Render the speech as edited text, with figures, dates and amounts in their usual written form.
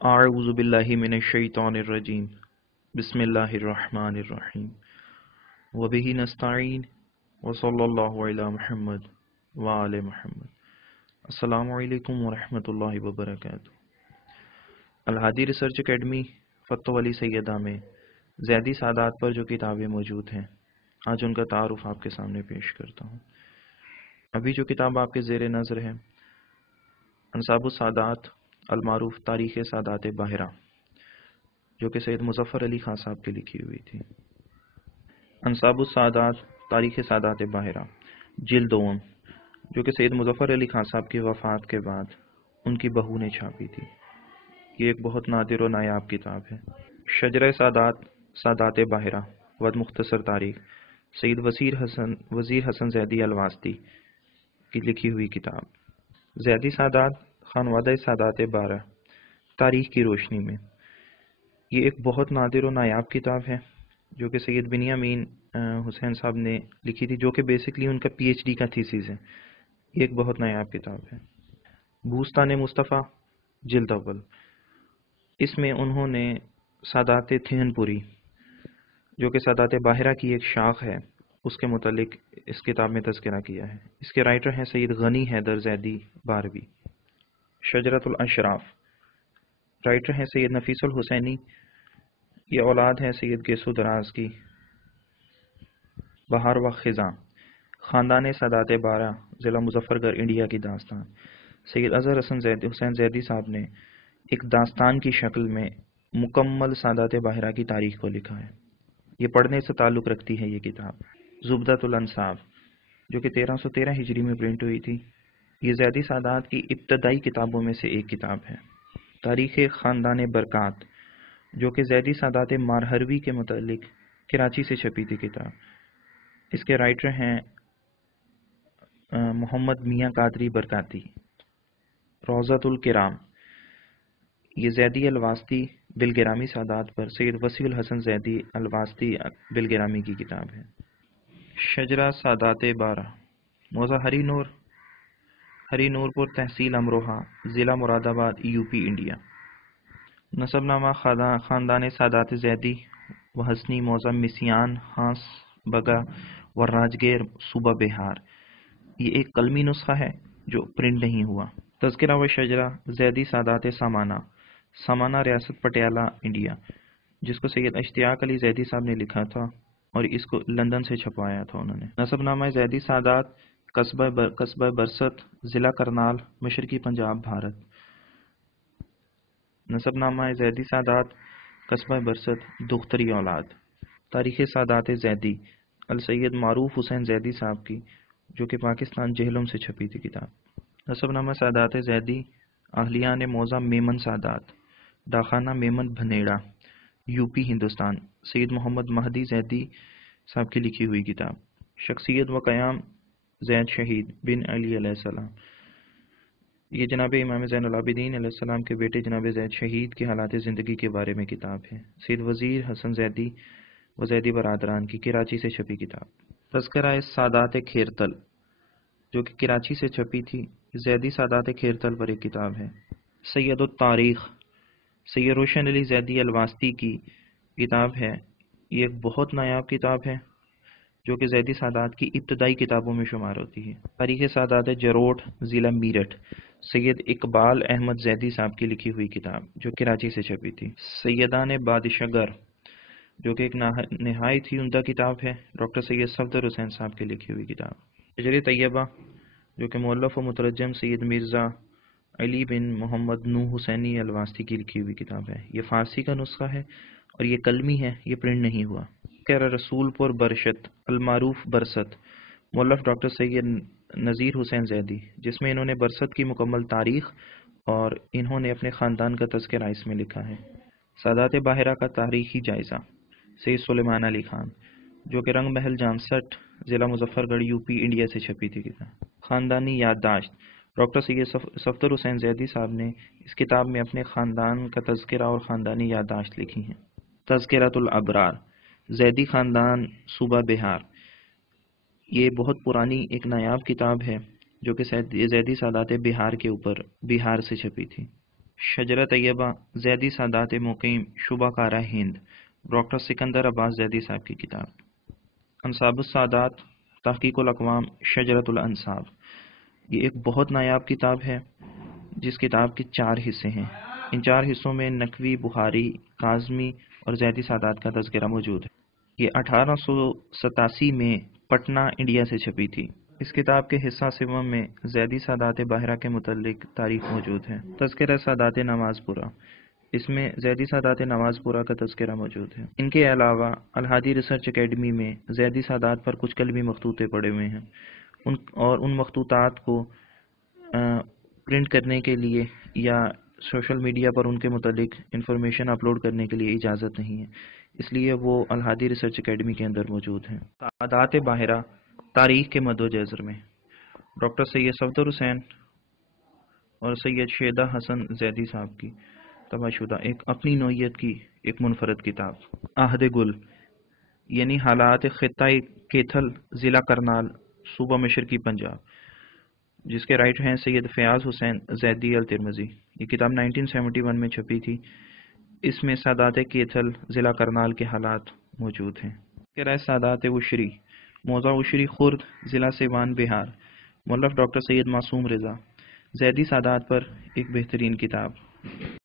اعوذ باللہ من الشیطان الرجیم بسم اللہ الرحمن الرحیم وبہ نستعین وصلی اللہ علی محمد وآل محمد۔ السلام علیکم ورحمۃ اللہ وبرکاتہ۔ الہادی ریسرچ اکیڈمی فتح ولی سیدہ میں زیدی سادات پر جو کتابیں موجود ہیں، آج ان کا تعارف آپ کے سامنے پیش کرتا ہوں۔ ابھی جو کتاب آپ کے زیر نظر ہے، انصاب السادات المعروف تاریخ سادات باہرہ، جو کہ سید مظفر علی خان صاحب کی لکھی ہوئی تھی۔ انصاب السادات تاریخ سادات باہرہ جلد دوم، جو کہ سید مظفر علی خان صاحب کی وفات کے بعد ان کی بہو نے چھاپی تھی۔ یہ ایک بہت نادر و نایاب کتاب ہے۔ شجرہ سادات سادات باہرہ ود مختصر تاریخ سید وزیر حسن زیدی الواسطی کی لکھی ہوئی کتاب۔ زیدی سادات خانوادہ سادات بارہ تاریخ کی روشنی میں، یہ ایک بہت نادر و نایاب کتاب ہے جو کہ سید بنیامین حسین صاحب نے لکھی تھی، جو کہ بیسکلی ان کا پی ایچ ڈی کا تھیسس ہے۔ یہ ایک بہت نایاب کتاب ہے۔ بوستان مصطفیٰ جلد اول، اس میں انہوں نے سادات تھین پوری، جو کہ سادات باہرہ کی ایک شاخ ہے، اس کے متعلق اس کتاب میں تذکرہ کیا ہے۔ اس کے رائٹر ہیں سید غنی حیدر زیدی بارہوی۔ شجرۃ الاشراف، رائٹر ہیں سید نفیس الحسینی، یہ اولاد ہے سید گیسو دراز کی۔ بہار و خزاں، خاندان سادات بارہ ضلع مظفر گڑھ انڈیا کی داستان۔ سید اظہر حسین زیدی صاحب نے ایک داستان کی شکل میں مکمل سادات باہرہ کی تاریخ کو لکھا ہے۔ یہ پڑھنے سے تعلق رکھتی ہے یہ کتاب۔ زبدۃ الانصاب، جو کہ 1313 ہجری میں پرنٹ ہوئی تھی، یہ زیدی سادات کی ابتدائی کتابوں میں سے ایک کتاب ہے۔ تاریخ خاندان برکات، جو کہ زیدی سادات مارہروی کے متعلق کراچی سے چھپی تھی کتاب۔ اس کے رائٹر ہیں محمد میاں قادری برکاتی۔ روضۃ الکرام، یہ زیدی الواسطی بالگرامی سادات پر سید وسیع الحسن زیدی الواسطی بالگرامی کی کتاب ہے۔ شجرہ سادات بارہ، موضع ہری نور پور تحصیل امروہہ ضلع مراد آباد یو پی انڈیا۔ نسب نامہ خاندان سادات زیدی و حسنی، موضع مسیان ہانس بگا و راجگیر صوبہ بہار۔ یہ ایک قلمی نسخہ ہے جو پرنٹ نہیں ہوا۔ تذکرہ و شجرہ زیدی سادات سامانہ ریاست پٹیالہ انڈیا، جس کو سید اشتیاق علی زیدی صاحب نے لکھا تھا اور اس کو لندن سے چھپوایا تھا انہوں نے۔ نسب نامہ زیدی سادات قصبہ برست ضلع کرنال مشرقی پنجاب بھارت۔ نسب نامہ زیدی سادات قصبہ برست دختری اولاد۔ تاریخ سادات زیدی السید معروف حسین زیدی صاحب کی، جو کہ پاکستان جہلم سے چھپی تھی کتاب۔ نسب نامہ سادات زیدی اہلیان موضع میمن سادات، ڈاکخانہ میمن بھنیڑا، یو پی ہندوستان، سید محمد مہدی زیدی صاحب کی لکھی ہوئی کتاب۔ شخصیت و قیام زید شہید بن علی علیہ السلام، یہ جناب امام زین العابدین علیہ السلام کے بیٹے جناب زید شہید کے حالات زندگی کے بارے میں کتاب ہے۔ سید وزیر حسن زیدی و زیدی برادران کی، کراچی سے چھپی کتاب۔ تذکرہ سادات کھیرتل، جو کہ کراچی سے چھپی تھی، زیدی سادات کھیرتل پر ایک کتاب ہے۔ سید التاریخ، سید روشن علی زیدی الواسطی کی کتاب ہے۔ یہ ایک بہت نایاب کتاب ہے جو کہ زیدی سادات کی ابتدائی کتابوں میں شمار ہوتی ہے۔ تاریخ سادات جروٹ ضلع میرٹھ، سید اقبال احمد زیدی صاحب کی لکھی ہوئی کتاب، جو کراچی سے چھپی تھی۔ سیدان بادشگر، جو کہ ایک نہایت ہی عمدہ کتاب ہے، ڈاکٹر سید صفدر حسین صاحب کی لکھی ہوئی کتاب۔ شجر طیبہ، جو کہ مؤلف و مترجم سید مرزا علی بن محمد نوح حسینی الواسطی کی لکھی ہوئی کتاب ہے۔ یہ فارسی کا نسخہ ہے اور یہ قلمی ہے، یہ پرنٹ نہیں ہوا۔ رسول پور برشت المعروف برست، مؤلف ڈاکٹر سید نذیر حسین زیدی، جس میں انہوں نے برست کی مکمل تاریخ اور انہوں نے اپنے خاندان کا تذکرہ اس میں لکھا ہے۔ سادات باہرہ کا تاریخی جائزہ سید سلیمان علی خان، جو کہ رنگ محل جامسٹ ضلع مظفر گڑھ یو پی انڈیا سے چھپی تھی کتاب۔ خاندانی یادداشت، ڈاکٹر سید صفدر حسین زیدی صاحب نے اس کتاب میں اپنے خاندان کا تذکرہ اور خاندانی یادداشت لکھی ہیں۔ تذکرۃ الابرار، زیدی خاندان صوبہ بہار، یہ بہت پرانی ایک نایاب کتاب ہے جو کہ زیدی سادات بہار کے اوپر بہار سے چھپی تھی۔ شجرہ طیبہ زیدی سادات مقیم شعبہ کارہ ہند، ڈاکٹر سکندر عباس زیدی صاحب کی کتاب۔ انصاب السادات تحقیق الاقوام شجرۃ الانصاب، یہ ایک بہت نایاب کتاب ہے جس کتاب کے 4 حصے ہیں۔ ان 4 حصوں میں نقوی، بخاری، کاظمی اور زیدی سادات کا تذکرہ موجود ہے۔ یہ 1887 میں پٹنہ، انڈیا سے چھپی تھی۔ اس کتاب کے حصہ سوم میں زیدی سادات باہرہ کے متعلق تاریخ موجود ہے۔ تذکرہ سادات نماز پورہ، اس میں زیدی سادات نماز پورہ کا تذکرہ موجود ہے۔ ان کے علاوہ الہادی ریسرچ اکیڈمی میں زیدی سادات پر کچھ قلمی مخطوطے پڑے ہوئے ہیں، اور ان مخطوطات کو پرنٹ کرنے کے لیے یا سوشل میڈیا پر ان کے متعلق انفارمیشن اپلوڈ کرنے کے لیے اجازت نہیں ہے، اس لیے وہ الہادی ریسرچ اکیڈمی کے اندر موجود ہیں۔ سادات باہرہ تاریخ کے مد و جزر میں، ڈاکٹر سید صفدر حسین اور سید شیدہ حسن زیدی صاحب کی طبع شدہ ایک اپنی نوعیت کی ایک منفرد کتاب، عہد گل، یعنی حالات خطۂ کیتھل، ضلع کرنال، صوبہ مشرقی پنجاب، جس کے رائٹر ہیں سید فیاض حسین زیدی الترمذی۔ یہ کتاب 1971 میں چھپی تھی۔ اس میں سادات کیتھل، ضلع کرنال کے حالات موجود ہیں۔ تذکرہ سادات عشری، موضع عشری خرد، ضلع سیوان، بہار، مؤلف ڈاکٹر سید معصوم رضا۔ زیدی سادات پر ایک بہترین کتاب۔